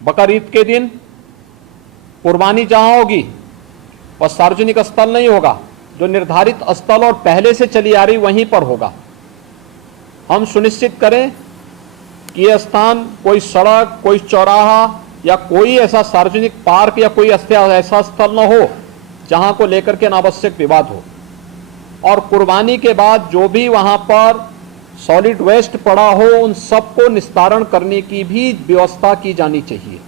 बकरीद के दिन कुर्बानी जहां होगी वह सार्वजनिक स्थल नहीं होगा, जो निर्धारित स्थल और पहले से चली आ रही वहीं पर होगा। हम सुनिश्चित करें कि यह स्थान कोई सड़क, कोई चौराहा या कोई ऐसा सार्वजनिक पार्क या कोई ऐसा स्थल न हो जहां को लेकर के अनावश्यक विवाद हो। और कुर्बानी के बाद जो भी वहां पर सॉलिड वेस्ट पड़ा हो उन सबको निस्तारण करने की भी व्यवस्था की जानी चाहिए,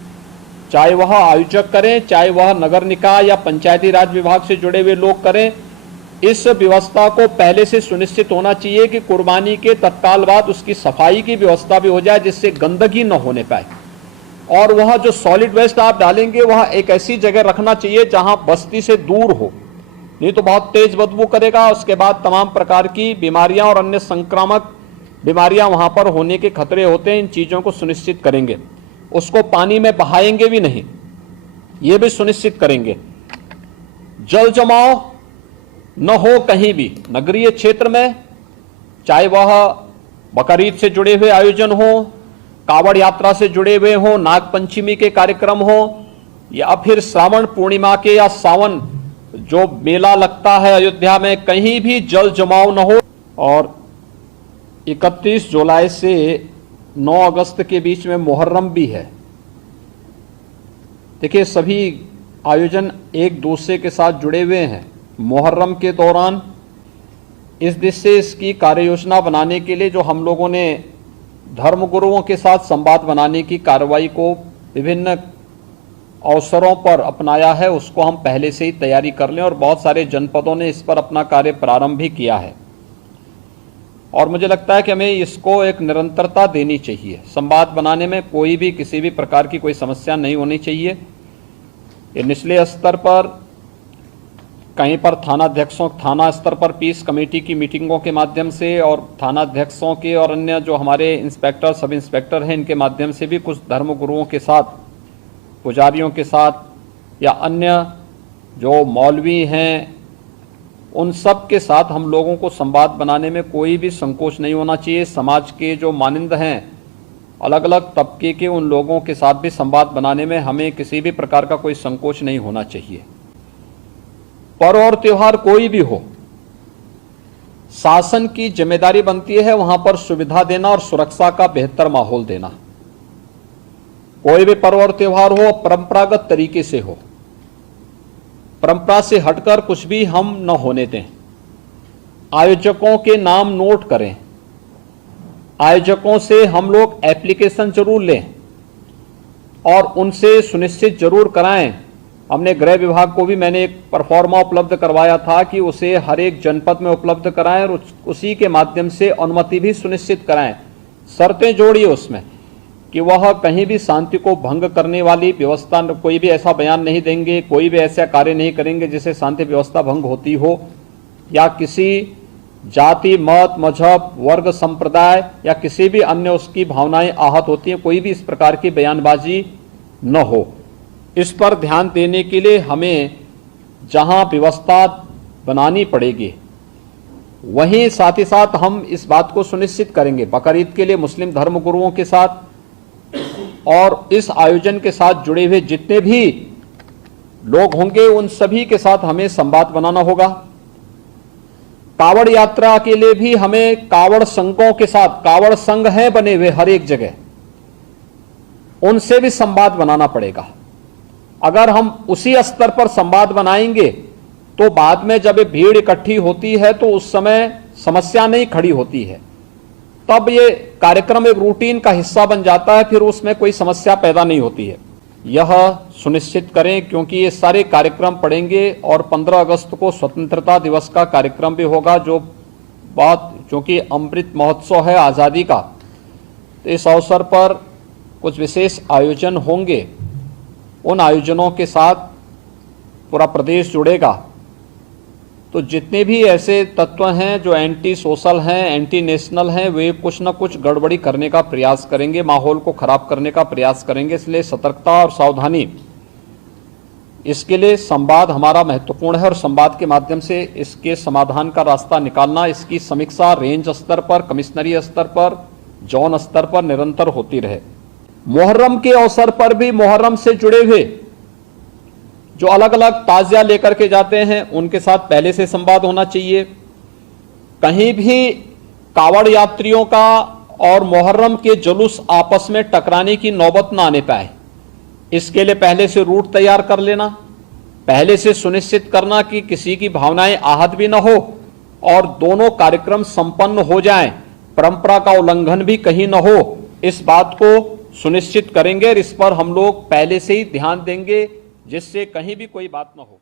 चाहे वह आयोजक करें, चाहे वह नगर निकाय या पंचायती राज विभाग से जुड़े हुए लोग करें। इस व्यवस्था को पहले से सुनिश्चित होना चाहिए कि कुर्बानी के तत्काल बाद उसकी सफाई की व्यवस्था भी हो जाए, जिससे गंदगी न होने पाए। और वह जो सॉलिड वेस्ट आप डालेंगे वह एक ऐसी जगह रखना चाहिए जहां बस्ती से दूर हो, नहीं तो बहुत तेज बदबू करेगा। उसके बाद तमाम प्रकार की बीमारियां और अन्य संक्रामक बीमारियां वहां पर होने के खतरे होते हैं। इन चीजों को सुनिश्चित करेंगे। उसको पानी में बहाएंगे भी नहीं, ये भी सुनिश्चित करेंगे। जल जमाव न हो कहीं भी नगरीय क्षेत्र में, चाहे वह बकरीद से जुड़े हुए आयोजन हो, कावड़ यात्रा से जुड़े हुए हो, नाग पंचमी के कार्यक्रम हो, या फिर श्रावण पूर्णिमा के या सावन जो मेला लगता है अयोध्या में, कहीं भी जल जमाव न हो। और 31 जुलाई से 9 अगस्त के बीच में मुहर्रम भी है। देखिए, सभी आयोजन एक दूसरे के साथ जुड़े हुए हैं। मुहर्रम के दौरान इस दिशा से इसकी कार्य योजना बनाने के लिए जो हम लोगों ने धर्मगुरुओं के साथ संवाद बनाने की कार्रवाई को विभिन्न अवसरों पर अपनाया है, उसको हम पहले से ही तैयारी कर लें। और बहुत सारे जनपदों ने इस पर अपना कार्य प्रारंभ भी किया है। और मुझे लगता है कि हमें इसको एक निरंतरता देनी चाहिए। संवाद बनाने में कोई भी किसी भी प्रकार की कोई समस्या नहीं होनी चाहिए। ये निचले स्तर पर कहीं पर थाना स्तर पर पीस कमेटी की मीटिंगों के माध्यम से और थाना अध्यक्षों के और अन्य जो हमारे इंस्पेक्टर, सब इंस्पेक्टर हैं, इनके माध्यम से भी कुछ धर्मगुरुओं के साथ, पुजारियों के साथ या अन्य जो मौलवी हैं, उन सब के साथ हम लोगों को संवाद बनाने में कोई भी संकोच नहीं होना चाहिए। समाज के जो मानिंद हैं, अलग अलग तबके के, उन लोगों के साथ भी संवाद बनाने में हमें किसी भी प्रकार का कोई संकोच नहीं होना चाहिए। पर्व और त्योहार कोई भी हो, शासन की जिम्मेदारी बनती है वहां पर सुविधा देना और सुरक्षा का बेहतर माहौल देना। कोई भी पर्व और त्योहार हो, परंपरागत तरीके से हो, परंपरा से हटकर कुछ भी हम न होने दें। आयोजकों के नाम नोट करें, आयोजकों से हम लोग एप्लीकेशन जरूर लें और उनसे सुनिश्चित जरूर कराएं। हमने गृह विभाग को भी मैंने एक परफॉर्मा उपलब्ध करवाया था कि उसे हर एक जनपद में उपलब्ध कराएं और उसी के माध्यम से अनुमति भी सुनिश्चित कराएं। शर्तें जोड़िए उसमें कि वह कहीं भी शांति को भंग करने वाली व्यवस्था, कोई भी ऐसा बयान नहीं देंगे, कोई भी ऐसा कार्य नहीं करेंगे जिससे शांति व्यवस्था भंग होती हो, या किसी जाति, मत, मजहब, वर्ग, संप्रदाय या किसी भी अन्य उसकी भावनाएं आहत होती हैं, कोई भी इस प्रकार की बयानबाजी न हो। इस पर ध्यान देने के लिए हमें जहां व्यवस्था बनानी पड़ेगी वहीं साथ ही साथ हम इस बात को सुनिश्चित करेंगे बकरीद के लिए मुस्लिम धर्मगुरुओं के साथ और इस आयोजन के साथ जुड़े हुए जितने भी लोग होंगे उन सभी के साथ हमें संवाद बनाना होगा। कावड़ यात्रा के लिए भी हमें कावड़ संघों के साथ, कावड़ संघ हैं बने हुए हर एक जगह, उनसे भी संवाद बनाना पड़ेगा। अगर हम उसी स्तर पर संवाद बनाएंगे तो बाद में जब ये भीड़ इकट्ठी होती है तो उस समय समस्या नहीं खड़ी होती है, तब ये कार्यक्रम एक रूटीन का हिस्सा बन जाता है, फिर उसमें कोई समस्या पैदा नहीं होती है। यह सुनिश्चित करें क्योंकि ये सारे कार्यक्रम पड़ेंगे और 15 अगस्त को स्वतंत्रता दिवस का कार्यक्रम भी होगा, जो बात क्योंकि अमृत महोत्सव है आज़ादी का, तो इस अवसर पर कुछ विशेष आयोजन होंगे। उन आयोजनों के साथ पूरा प्रदेश जुड़ेगा। तो जितने भी ऐसे तत्व हैं जो एंटी सोशल हैं, एंटी नेशनल हैं, वे कुछ न कुछ गड़बड़ी करने का प्रयास करेंगे, माहौल को खराब करने का प्रयास करेंगे। इसलिए सतर्कता और सावधानी, इसके लिए संवाद हमारा महत्वपूर्ण है और संवाद के माध्यम से इसके समाधान का रास्ता निकालना, इसकी समीक्षा रेंज स्तर पर, कमिश्नरी स्तर पर, जोन स्तर पर निरंतर होती रहे। मुहर्रम के अवसर पर भी मुहर्रम से जुड़े हुए जो अलग अलग ताजिया लेकर के जाते हैं उनके साथ पहले से संवाद होना चाहिए। कहीं भी कावड़ यात्रियों का और मुहर्रम के जुलूस आपस में टकराने की नौबत ना आने पाए, इसके लिए पहले से रूट तैयार कर लेना, पहले से सुनिश्चित करना कि किसी की भावनाएं आहत भी न हो और दोनों कार्यक्रम संपन्न हो जाएं, परंपरा का उल्लंघन भी कहीं न हो, इस बात को सुनिश्चित करेंगे और इस पर हम लोग पहले से ही ध्यान देंगे जिससे कहीं भी कोई बात न हो।